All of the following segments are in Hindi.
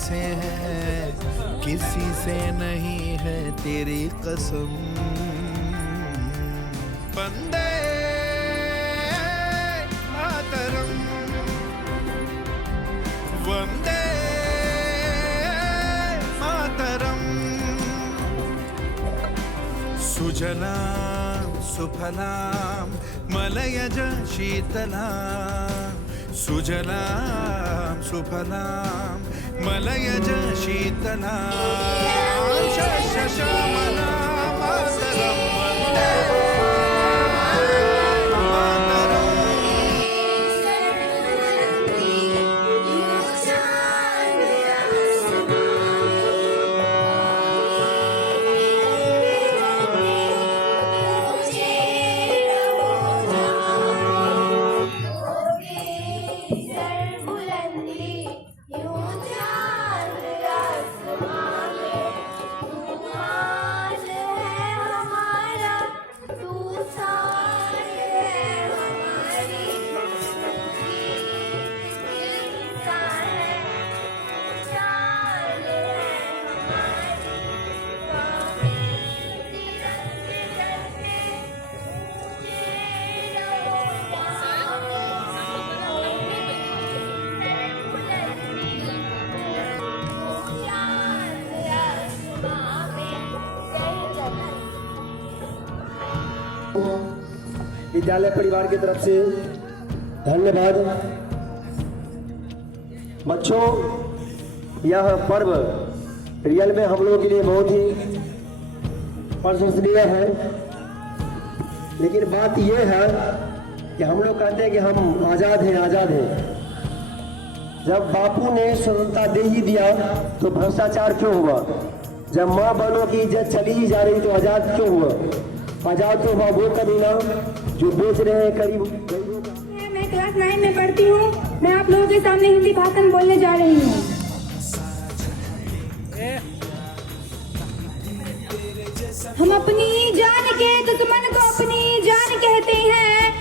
से है, किसी से नहीं है तेरी कसम। वंदे मातरम, वंदे मातरम। सुजलां सुफलां मलयज शीतलां, सुजलां सुफलां मलयज शीतलां, शश्यामलां मातरं वन्दे मातरम्। विद्यालय परिवार की तरफ से धन्यवाद। बच्चों, यह पर्व रियल में हम लोगों के लिए बहुत ही प्रशंसनीय है, लेकिन बात यह है कि हम लोग कहते हैं कि हम आज़ाद हैं, आज़ाद हैं। जब बापू ने स्वतंत्रता दे ही दिया तो भ्रष्टाचार क्यों हुआ? जब माँ बहनों की इज्जत चली ही जा रही तो आज़ाद क्यों हुआ? आज़ाद तो हुआ वो कमीना जो बेच रहे हैं करीब। मैं क्लास 9 में पढ़ती हूँ। मैं आप लोगों के सामने हिंदी भाषण बोलने जा रही हूँ। हम अपनी जान के दुश्मन को अपनी जान कहते हैं,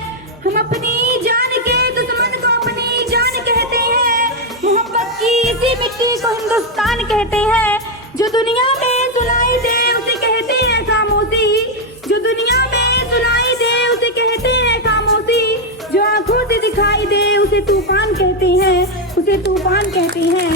हम अपनी जान के दुश्मन को अपनी जान कहते हैं। मोहब्बत की इसी मिट्टी को हिंदुस्तान कहते हैं। जो दुनिया में सुनाई दे उसे कहते हैं खामोशी, जो दुनिया में सुनाई दे उसे कहते हैं खामोशी, जो आंखों से दिखाई दे उसे तूफान कहते हैं, उसे तूफान कहते हैं।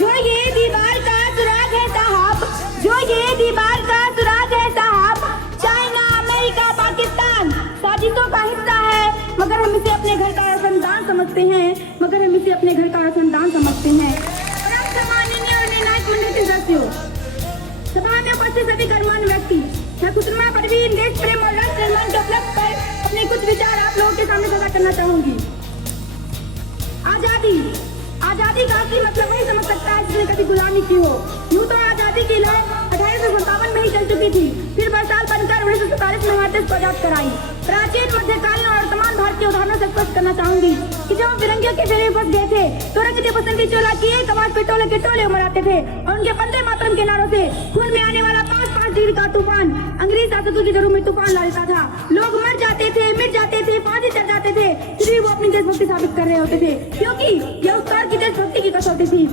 जो ये दीवार का सुराग है साहब, जो ये दीवार का सुराग है साहब, चाइना अमेरिका पाकिस्तान साजिशों का हिस्सा है, मगर हम इसे अपने घर का रोशनदान समझते हैं, मगर हम इसे अपने घर का रोशनदान समझते हैं। और अब सम्माननीय और निर्णायक मंडल के सदस्यों, सभा में उपस्थित सभी गणमान्य व्यक्ति, मैं कुसुमा परवीन देश प्रेम और राष्ट्र निर्माण के उपलक्ष्य पर अपने कुछ विचार आप लोगों के सामने साझा करना चाहूंगी। आजादी, आजादी का असली मतलब वही समझ सकता है जिसने कभी गुलामी की हो। यूं तो आजादी की लहर 1857 में ही चल चुकी थी, फिर बरसाल बनकर 1947 में भारत को आजाद कराई। प्राचीन, मध्यकालीन और वर्तमान भारत के उदाहरणों से स्पष्ट करना चाहूंगी कि जब हम फिरंगियों के फेरे में फंस गए थे तो रंगते बसंती चोला किए कबाड़ पे टोले के टोले उमड़ाते थे और उनके वंदे मातरम के नारों से खून में आने वाला 5-5 डिग्री का तूफान अंग्रेज शासकों की घरों में तूफान ला देता था। लोग मर जाते थे, मिट जाते थे, फांसी चढ़ जाते थे, फिर भी वो अपनी देशभक्ति साबित कर रहे होते थे, क्योंकि यह उस काल की देशभक्ति की कसौटी थी।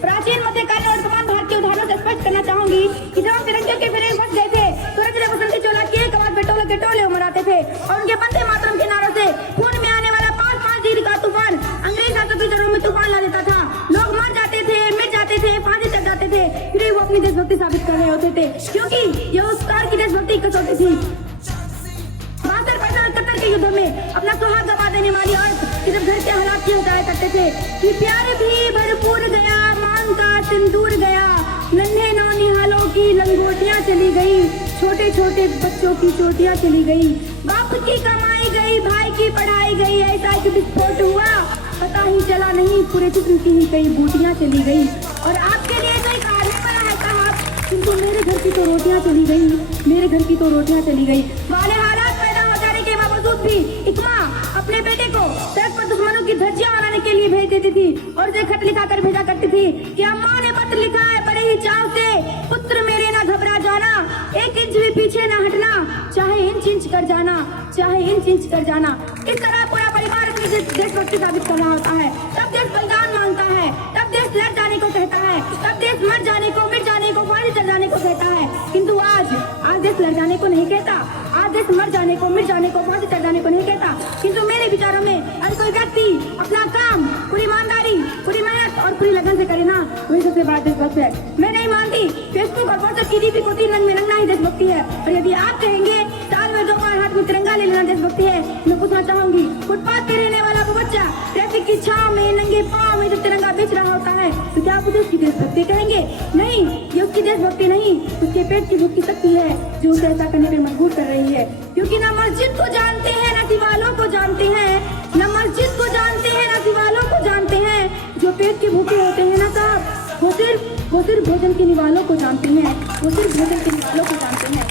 प्राचीन, मध्यकालीन और वर्तमान भारत के उदाहरणों से स्पष्ट करना चाहूंगी कि जब हम फिरंगियों के फेरे में फंस गए थे तो रंगते बसंती चोला किए कबाड़ पे टोले के टोले उमड़ाते थे और उनके वंदे मातरम के नारों से खून में आने वाला 5-5 डिग्री का तूफान अंग्रेज शासकों की घरों में तूफान ला देता था। लोग मर जाते थे, मिट जाते थे, फांसी चढ़ जाते थे, फिर भी वो अपनी देशभक्ति साबित कर रहे होते थे, क्योंकि यह उस काल की देशभक्ति की कसौटी थी। 72-75 के युद्धों में अपना सुहाग गवा देने वाली औरत कि जब घर के हालात ये बताया करते थे कि प्यार भी भरपूर गया, मांग का सिंदूर गया, नन्हे नौनिहालों की लंगोटियां चली गई, छोटे छोटे बच्चों की चोटियां चली गई, बाप की कमाई गई, भाई की पढ़ाई गई, ऐसा एक विस्फोट हुआ पता ही चला नहीं, पूरे चित्र की ही कई बूटियां चली गई। और आपके लिए तो एक आने वाला है साहब, किंतु मेरे घर की तो रोटियां चली गई, मेरे घर की तो रोटियां चली गई। वाले हालात पैदा हो जाने के बावजूद भी एक माँ अपने बेटे को सड़क पर दुश्मनों की धज्जियां उड़ाने के लिए भेज देती थी और उसे खत लिखा कर भेजा करती थी कि अम्मा ने पत्र लिखा है बड़े ही चाव से, पुत्र मेरे ना घबरा जाना, 1 इंच भी पीछे ना हटना, चाहे इंच इंच कर जाना, चाहे इंच इंच कर जाना। इस तरह पूरा परिवार अपनी देशभक्ति साबित कर रहा होता है, तब देश बलिदान मांगता है, तब देश लड़ जाने को कहता है, तब देश मर जाने को, मिट जाने को, फांसी चढ़ जाने को कहता है। किंतु आज देश लड़ जाने को नहीं कहता, आज देश मर जाने को, मिट जाने को, फांसी चढ़ जाने को नहीं कहता। किंतु मेरे विचारों में आज कोई व्यक्ति अपना काम पूरी ईमानदारी, पूरी मेहनत और पूरी लगन से करे ना, वही सबसे बड़ा देशभक्त है। मैं नहीं मानती फेसबुक और व्हाट्सएप की डीपी को 3 रंग में रंगना ही देशभक्ति है। और यदि आप कहेंगे साल में 2 बार हाथ में तिरंगा ले लेना देशभक्ति है, मैं पूछना चाहूंगी, फुटपाथ पे रहने वाला वो बच्चा ट्रैफिक की छांव में नंगे पांव में जब तिरंगा बेच रहा होता है, तो क्या आप उसे उसकी देशभक्ति कहेंगे? नहीं, ये उसकी देशभक्ति नहीं, उसके पेट की भूख की शक्ति है जो उसे ऐसा करने पे मजबूर कर रही है। क्योंकि ना मस्जिद को जानते हैं, ना दीवालों को जानते हैं, ना मस्जिद को जानते हैं, ना दीवालों को जानते हैं। जो पेट के भूखे होते हैं ना साहब, वो सिर्फ भोजन के निवालों को जानते हैं, वो सिर्फ भोजन के निवालों को जानते हैं।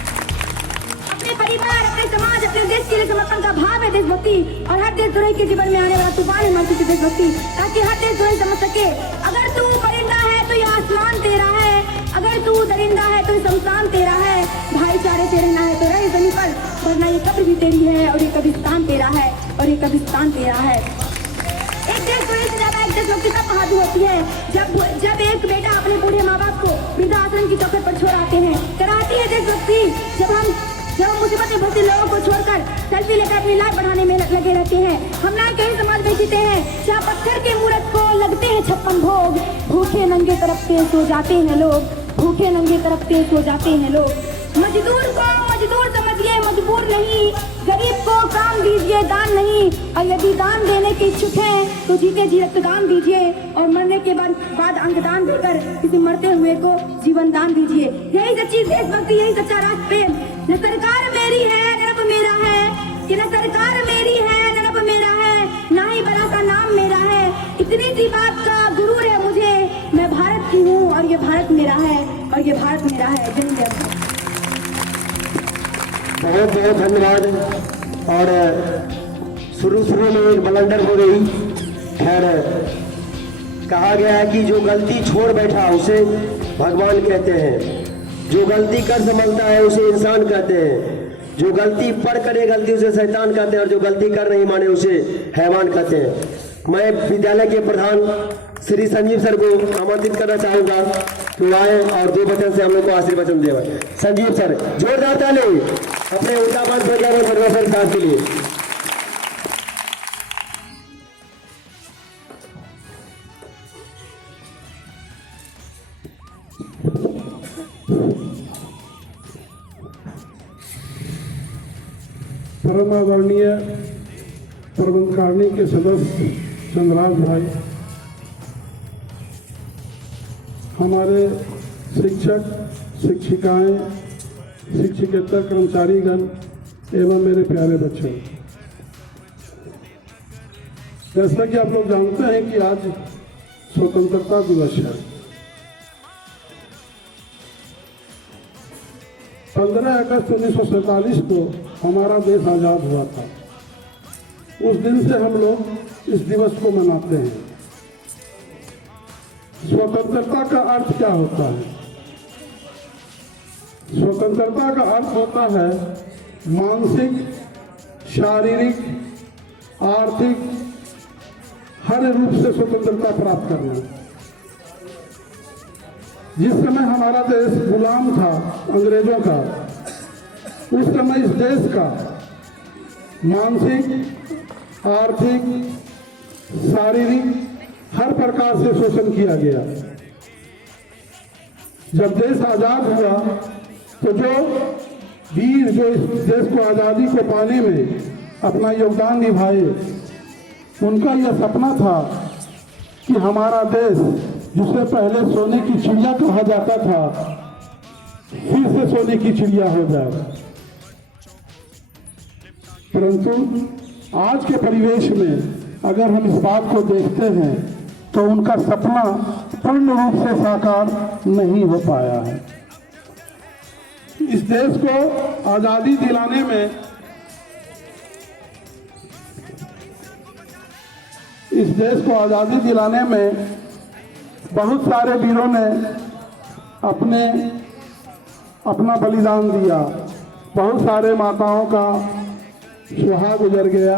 अपने परिवार, अपने समाज, अपने देश के लिए समर्पण का भाव है देशभक्ति। और हर देशद्रोही के जीवन में आने वाला तूफान है मानसिक देशभक्ति, ताकि हर देशद्रोही समझ सके अगर तू परिंदा है तो ये आसमान तेरा है, अगर तू दरिंदा है तो ये शमशान तेरा है। भाईचारे से रहना है तो रहे जमीन पर, वरना ये कब्र भी तेरी है और ये कब्रिस्तान तेरा है, और ये कब्रिस्तान तेरा है। एक देशद्रोही से ज्यादा एक देशभक्ति तब बहादुर होती है जब एक बेटा अपने बूढ़े माँ बाप को वृद्धाश्रम की चौखट पर छोड़ाते हैं। कराती है देशभक्ति जब हम मुसीबत में फंसे लोगों को छोड़कर सेल्फी लेकर अपनी लाइफ बढ़ाने में लगे रहते हैं। हम ना कहीं समाज में जीते हैं जहाँ पत्थर के मूर्त को लगते हैं 56 भोग, भूखे नंगे तरफते सो जाते हैं लोग, भूखे नंगे तरफते सो जाते हैं लोग। मजदूर को मजदूर समझिए, मजबूर नहीं, गरीब को काम दीजिए, दान नहीं। और यदि दान देने के इच्छुक हैं तो जीते जी रक्तदान दीजिए, और मरने के बाद अंगदान देकर किसी मरते हुए को जीवन दान दीजिए। यही सच्ची देशभक्ति, यही सच्चा राष्ट्र प्रेम। न सरकार मेरी है न रब मेरा है, कि न सरकार मेरी है न रब मेरा है, ना ही बड़ा सा नाम मेरा है। इतनी सी बात का गुरूर है मुझे, मैं भारत की हूँ और ये भारत मेरा है, और ये भारत मेरा है। जय हिंद। बहुत बहुत धन्यवाद। और शुरू में एक ब्लंडर हो गई। खैर, कहा गया है कि जो गलती छोड़ बैठा उसे भगवान कहते हैं, जो गलती कर संभलता है उसे इंसान कहते हैं, जो गलती पढ़ करे गलती उसे शैतान कहते हैं, और जो गलती कर नहीं माने उसे हैवान कहते हैं। मैं विद्यालय के प्रधान श्री संजीव सर को आमंत्रित करना चाहूँगा कि आए और 2 वचन से हम लोग को आशीर्वचन दें। संजीव सर, जोरदार ताली अपने उल्टाबाद प्रोग्राम सर्वसर के लिए। परम आदरणीय प्रबंधकारिणी के सदस्य चंद्रराज भाई, हमारे शिक्षक, शिक्षिकाएं, शिक्षकेतर कर्मचारीगण एवं मेरे प्यारे बच्चों, जैसा कि आप लोग जानते हैं कि आज स्वतंत्रता दिवस है। 15 अगस्त 1947 को हमारा देश आजाद हुआ था। उस दिन से हम लोग इस दिवस को मनाते हैं। स्वतंत्रता का अर्थ क्या होता है? स्वतंत्रता का अर्थ होता है मानसिक, शारीरिक, आर्थिक हर रूप से स्वतंत्रता प्राप्त करना। जिस समय हमारा देश गुलाम था अंग्रेजों का, उस समय इस देश का मानसिक, आर्थिक, शारीरिक हर प्रकार से शोषण किया गया। जब देश आजाद हुआ तो जो वीर जो इस देश को आज़ादी को पाने में अपना योगदान निभाए, उनका यह सपना था कि हमारा देश, जिसे पहले सोने की चिड़िया कहा जाता था, फिर से सोने की चिड़िया हो जाए। परंतु आज के परिवेश में अगर हम इस बात को देखते हैं तो उनका सपना पूर्ण रूप से साकार नहीं हो पाया है। इस देश को आजादी दिलाने में बहुत सारे वीरों ने अपना बलिदान दिया। बहुत सारे माताओं का सुहाग गुजर गया,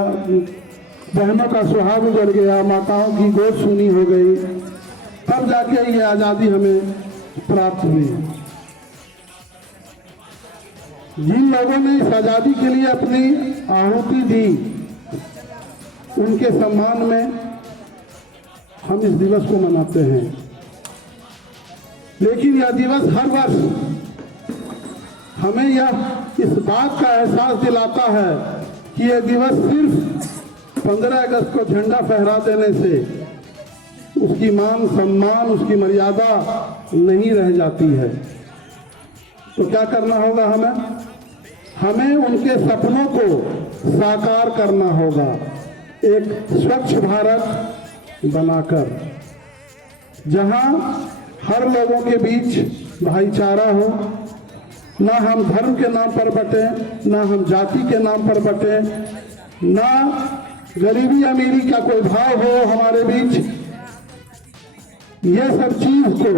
बहनों का सुहाग उजड़ गया, माताओं की गोद सूनी हो गई, तब जाके ये आज़ादी हमें प्राप्त हुई। जिन लोगों ने इस आज़ादी के लिए अपनी आहुति दी, उनके सम्मान में हम इस दिवस को मनाते हैं। लेकिन यह दिवस हर वर्ष हमें इस बात का एहसास दिलाता है कि यह दिवस सिर्फ 15 अगस्त को झंडा फहरा देने से उसकी मान सम्मान, उसकी मर्यादा नहीं रह जाती है। तो क्या करना होगा हमें उनके सपनों को साकार करना होगा, एक स्वच्छ भारत बनाकर, जहां हर लोगों के बीच भाईचारा हो, ना हम धर्म के नाम पर बटे, ना हम जाति के नाम पर बटे, ना गरीबी अमीरी का कोई भाव हो हमारे बीच। ये सब चीज को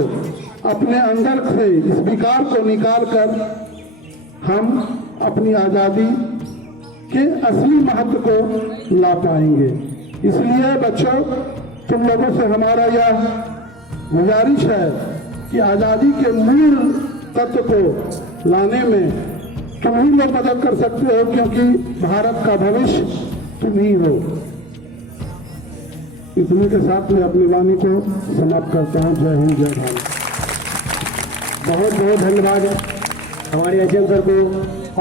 अपने अंदर से, इस विकार को निकाल कर हम अपनी आज़ादी के असली महत्व को ला पाएंगे। इसलिए बच्चों, तुम लोगों से हमारा यह गुजारिश है कि आज़ादी के मूल तत्व को लाने में तुम ही लोग मदद कर सकते हो, क्योंकि भारत का भविष्य तुम ही हो। इतने के साथ मैं अपनी वाणी को समाप्त करता हूँ। जय हिंद, जय भारत। बहुत बहुत धन्यवाद हमारे एचएम सर को।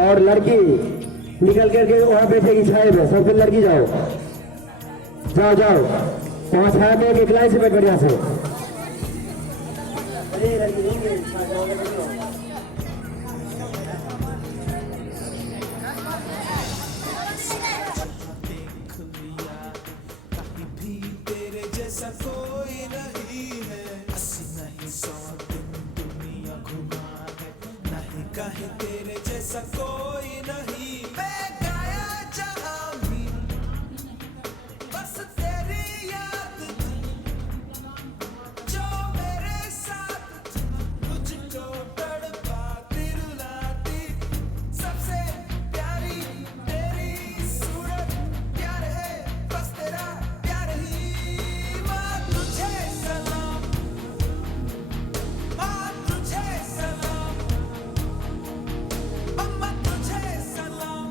और लड़की निकल करके वहाँ बैठेगी छाए में, सबसे लड़की जाओ जाओ जाओ, वहाँ छाया में एक लाइन से बैठ बढ़िया से। कोई नहीं है, अस्सी नहीं 100 दिन दुनिया घुमा है, नहीं कहीं तेरे जैसा कोई नहीं। मैं गाया जहां भी बस तेरी याद थी, जो मेरे साथ थी, मुझको तड़पाती रुलाती, सबसे प्यारी तेरी सूरत, प्यार है बस तेरा प्यार ही। माँ तुझे सलाम, माँ तुझे सलाम, अम्मा तुझे सलाम।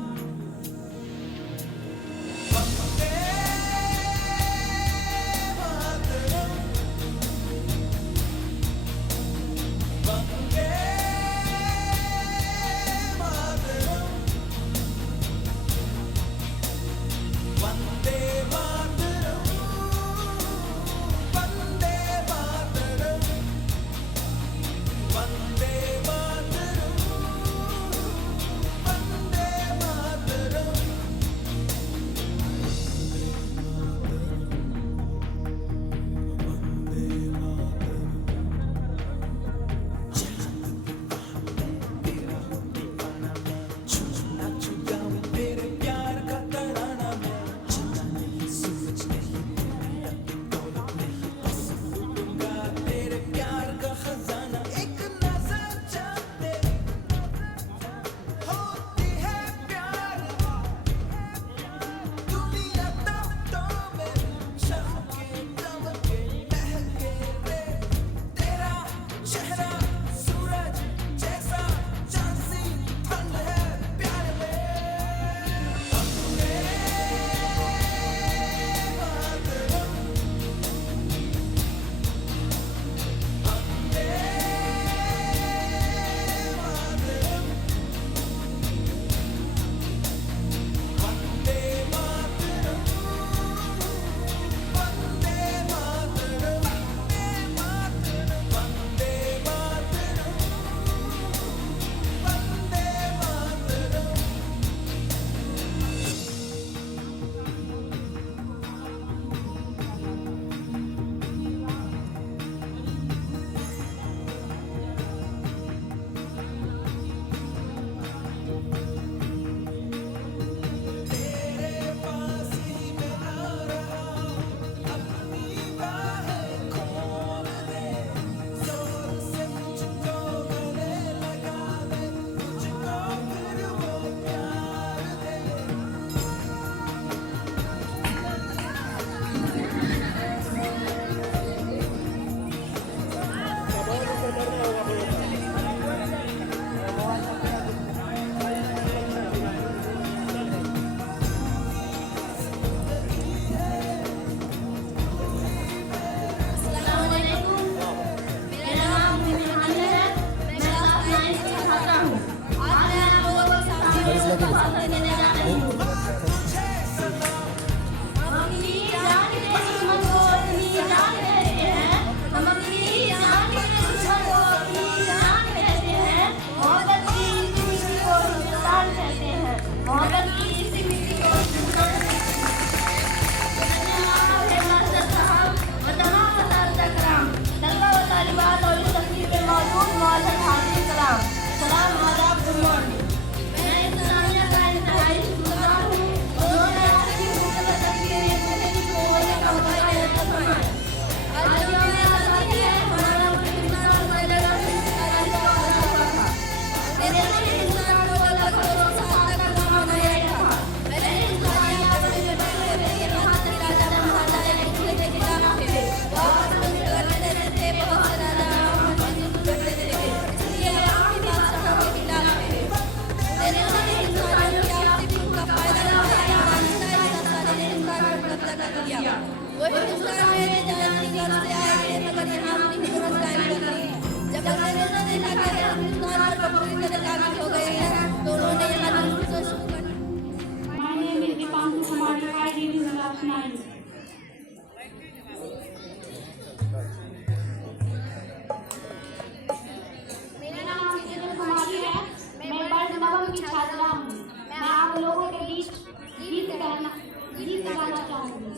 भाषण देने जा रहे हैं। हम अपनी जान के दुश्मन को अपनी जान कहते हैं। हम अपनी जान के दुश्मन को अपनी जान कहते हैं। मोहब्बत की इसी मिट्टी को हिंदुस्तान कहते हैं। मोहब्बत की इसी मिट्टी को हिंदुस्तान कहते हैं। धन्यवाद है मास्टर साहब व तमाम असातिज़ा कराम, तलबा व तालिबात और इस तकरीर में मौजूद मौजूद हाज़िर कलाम, सलाम आदाब, गुड मॉर्निंग। मैं इंतज़ामिया का इंतहाई शुक्रगुज़ार हूँ। उन्होंने आपकी खूबसूरत तकरीर मेरे को होने का मौका दिया। आज यौम आज़ादी है, हमारा मुल्क हिंदुस्तान पहले मेरे हिंदुस्तान को अल्लाह को सहारा का काम बनाया था। मेरे हिंदुस्तान में बैठे मेरे हाथ राजा महाराजा ने खुले के खिलाफ थे। बहुत करते रहते, बहुत राजा करते थे, इसलिए आपकी बादशाह के खिलाफ थे। मेरे हिंदुस्तान के आपकी का फायदा उठाया, सारे हिंदुस्तान को कब्जा कर लिया। वो हिंदुस्तान मेरे जाने की घर से आए थे, मगर यहाँ अपनी हुकूमत कायम कर ली। जब अंग्रेजों ने देखा कि हिंदुस्तान पर पूरी तरह काबिज हो गए हैं, तो उन्होंने यहाँ दुश्मन शुरू कर दिया। My name is Dipansu Kumar, I read in class 9. मेरा नाम विजय कुमारी है। मैं वर्ग नवम की छात्रा हूँ। मैं आप लोगों के बीच गीत गाना चाहूँगी।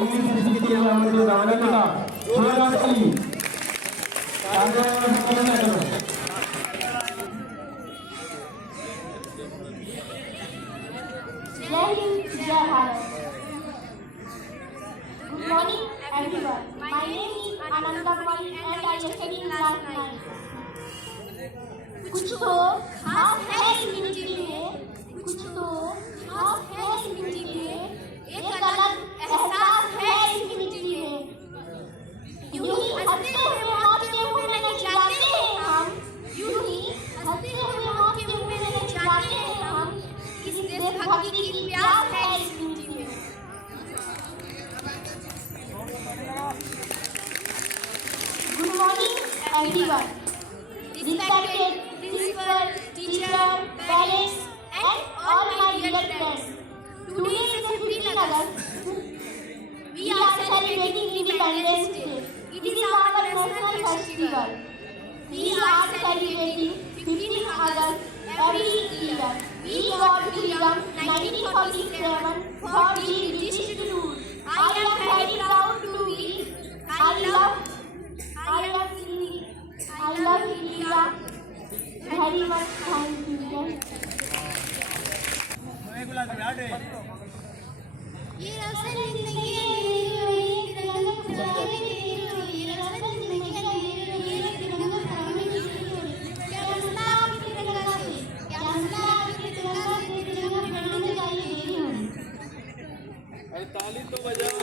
इंग्लिश इसके लिए हमारे जो दावत का जोरदार ताली जय हिंद जय Bharat Good morning everyone. My name is Ananda Pai and I am studying class 9. कुछ तो खास है इस मिट्टी में, कुछ तो खास है इस मिट्टी में, एक अलग एहसास है इस मिट्टी में। यूं ही हंसते हुए मौत के मुंह में नहीं जाते हैं हम, यूं ही हंसते हुए मौत के मुंह में नहीं जाते हैं हम, इस देशभक्ति की प्यास है इस मिट्टी में। Good morning everyone. Respected principal, teacher, parents and all my dear friends. Today is 15 August. We are celebrating Independence Day. It is our national festival. We are celebrating 15 August every year. We got freedom 1947 for the British rule. I am very proud to be. I love India very much. Thank you. ये रसल जिंदगी है मेरी तिरंगा फहराने की ये रसल जिंदगी है मेरी तिरंगा फहराने की क्या मसला आपके तिरंगा से क्या मसला आपके तिरंगा से तिरंगा फहराने चाहिए ताली तो बजाओ।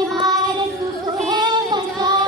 भारत को है बचाया,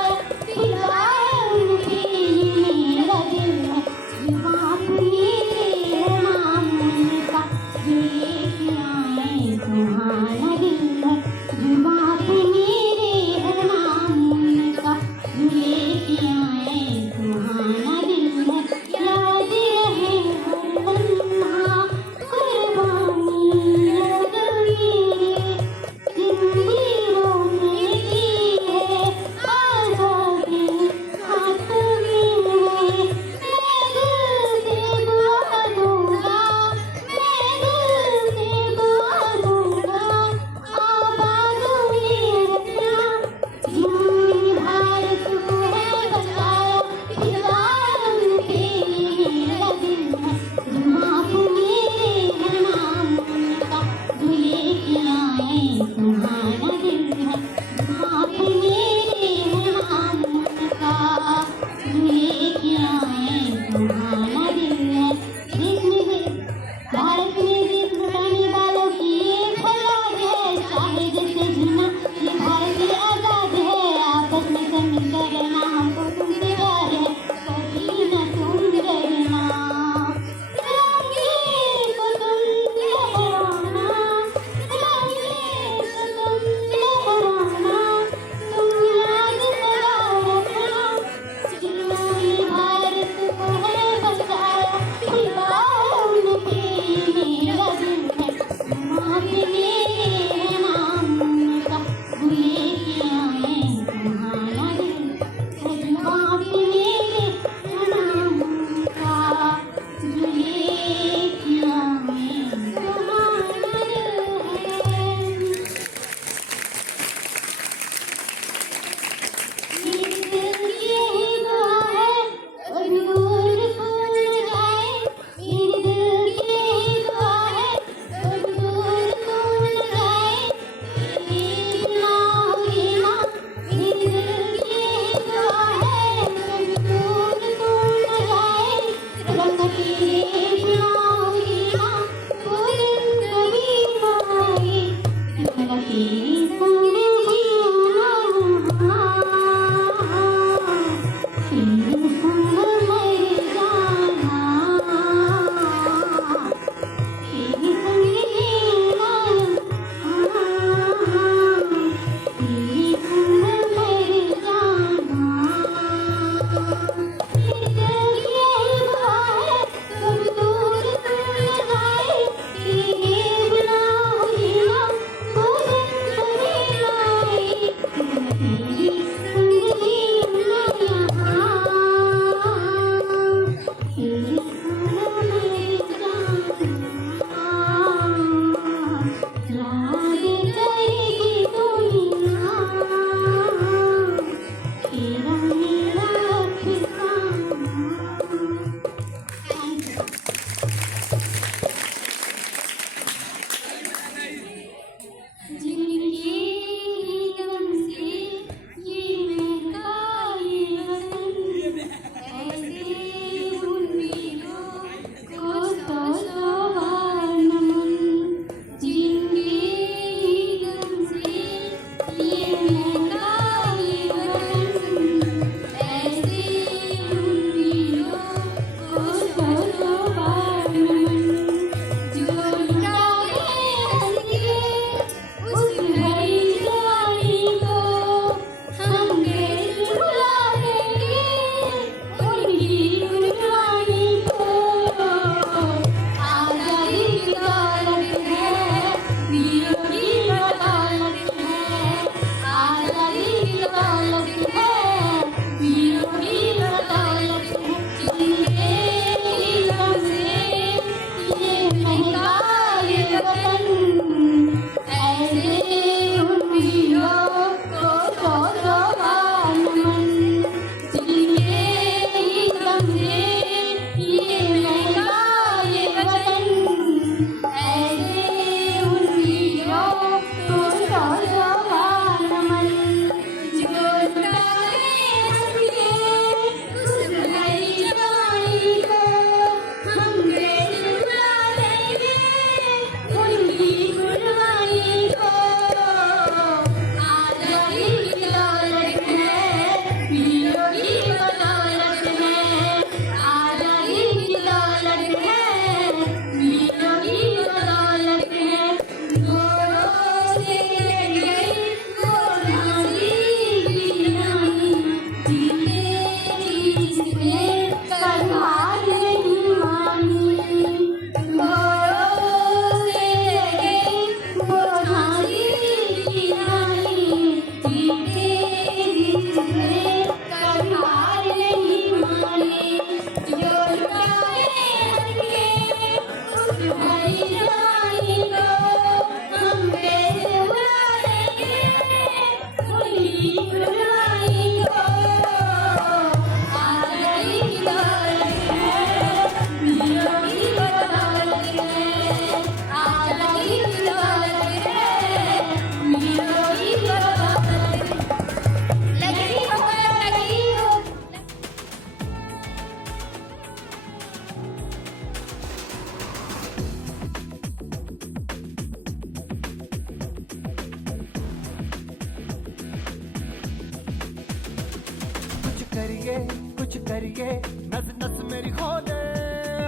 करिए कुछ करिए, नस नस मेरी खोले,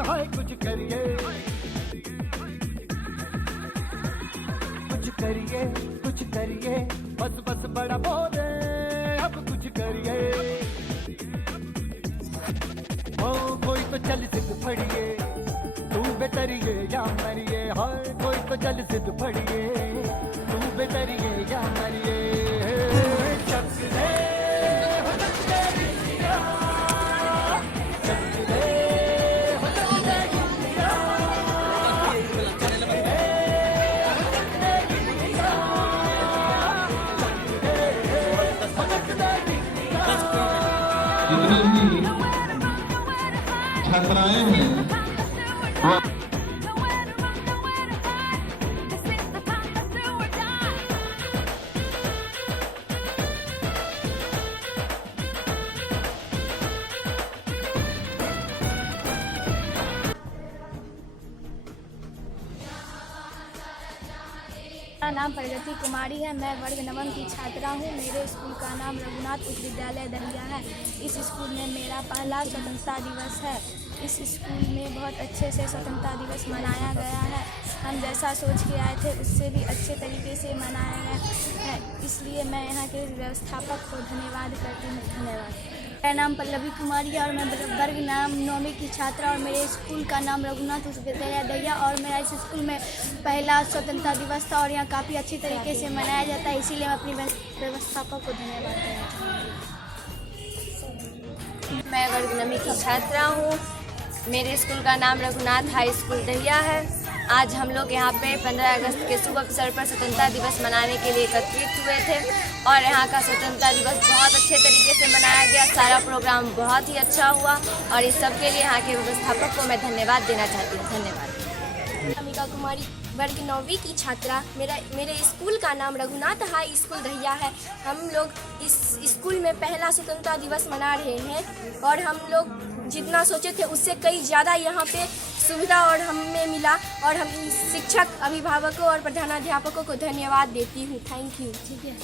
हाय कुछ करिए, कुछ करिए कुछ करिए, बस बस बड़ा बोले, अब कुछ करिए। ओ कोई तो चल सिद्ध फड़िए, तू बेतरिए या मरिए, हाय कोई तो चल सिद्ध फड़िए, तू बेतरिए या मरिए। चकले हो चकले गिलिया, चकले हो चकले गिलिया, चकले हो चकले गिलिया, चकले हो चकले गिलिया। जितने भी छात्राएं हैं मेरा नाम प्रगति कुमारी है। मैं वर्ग नवम की छात्रा हूँ। मेरे स्कूल का नाम रघुनाथ उच्च विद्यालय दरिया है। इस स्कूल में मेरा पहला स्वतंत्रता दिवस है। इस स्कूल में बहुत अच्छे से स्वतंत्रता दिवस मनाया गया है। हम जैसा सोच के आए थे उससे भी अच्छे तरीके से मनाया गया है, इसलिए मैं यहाँ के व्यवस्थापक को धन्यवाद करती हूँ। धन्यवाद। मेरा नाम पल्लवी कुमारी है और मैं वर्ग नाम नौवीं की छात्रा, और मेरे स्कूल का नाम रघुनाथ उच्च विद्यालय दरिया, और मेरा इस स्कूल में पहला स्वतंत्रता दिवस था और यहाँ काफ़ी अच्छी तरीके से मनाया जाता है, इसीलिए मैं अपनी व्यवस्थापक को धन्यवाद देना चाहती हूँ। मैं वर्ग नवमीं की छात्रा हूँ। मेरे स्कूल का नाम रघुनाथ हाई स्कूल दहिया है। आज हम लोग यहाँ पे 15 अगस्त के शुभ अवसर पर स्वतंत्रता दिवस मनाने के लिए एकत्रित हुए थे और यहाँ का स्वतंत्रता दिवस बहुत अच्छे तरीके से मनाया गया। सारा प्रोग्राम बहुत ही अच्छा हुआ और इस सब के लिए यहाँ के व्यवस्थापक को मैं धन्यवाद देना चाहती हूँ। धन्यवाद। अमिका कुमारी, वर्ग नौवीं की छात्रा। मेरे स्कूल का नाम रघुनाथ हाई स्कूल दहिया है। हम लोग इस स्कूल में पहला स्वतंत्रता दिवस मना रहे हैं और हम लोग जितना सोचे थे उससे कई ज़्यादा यहाँ पे सुविधा और हमें मिला, और हम शिक्षक, अभिभावकों और प्रधानाध्यापकों को धन्यवाद देती हूँ। Thank you. ठीक है।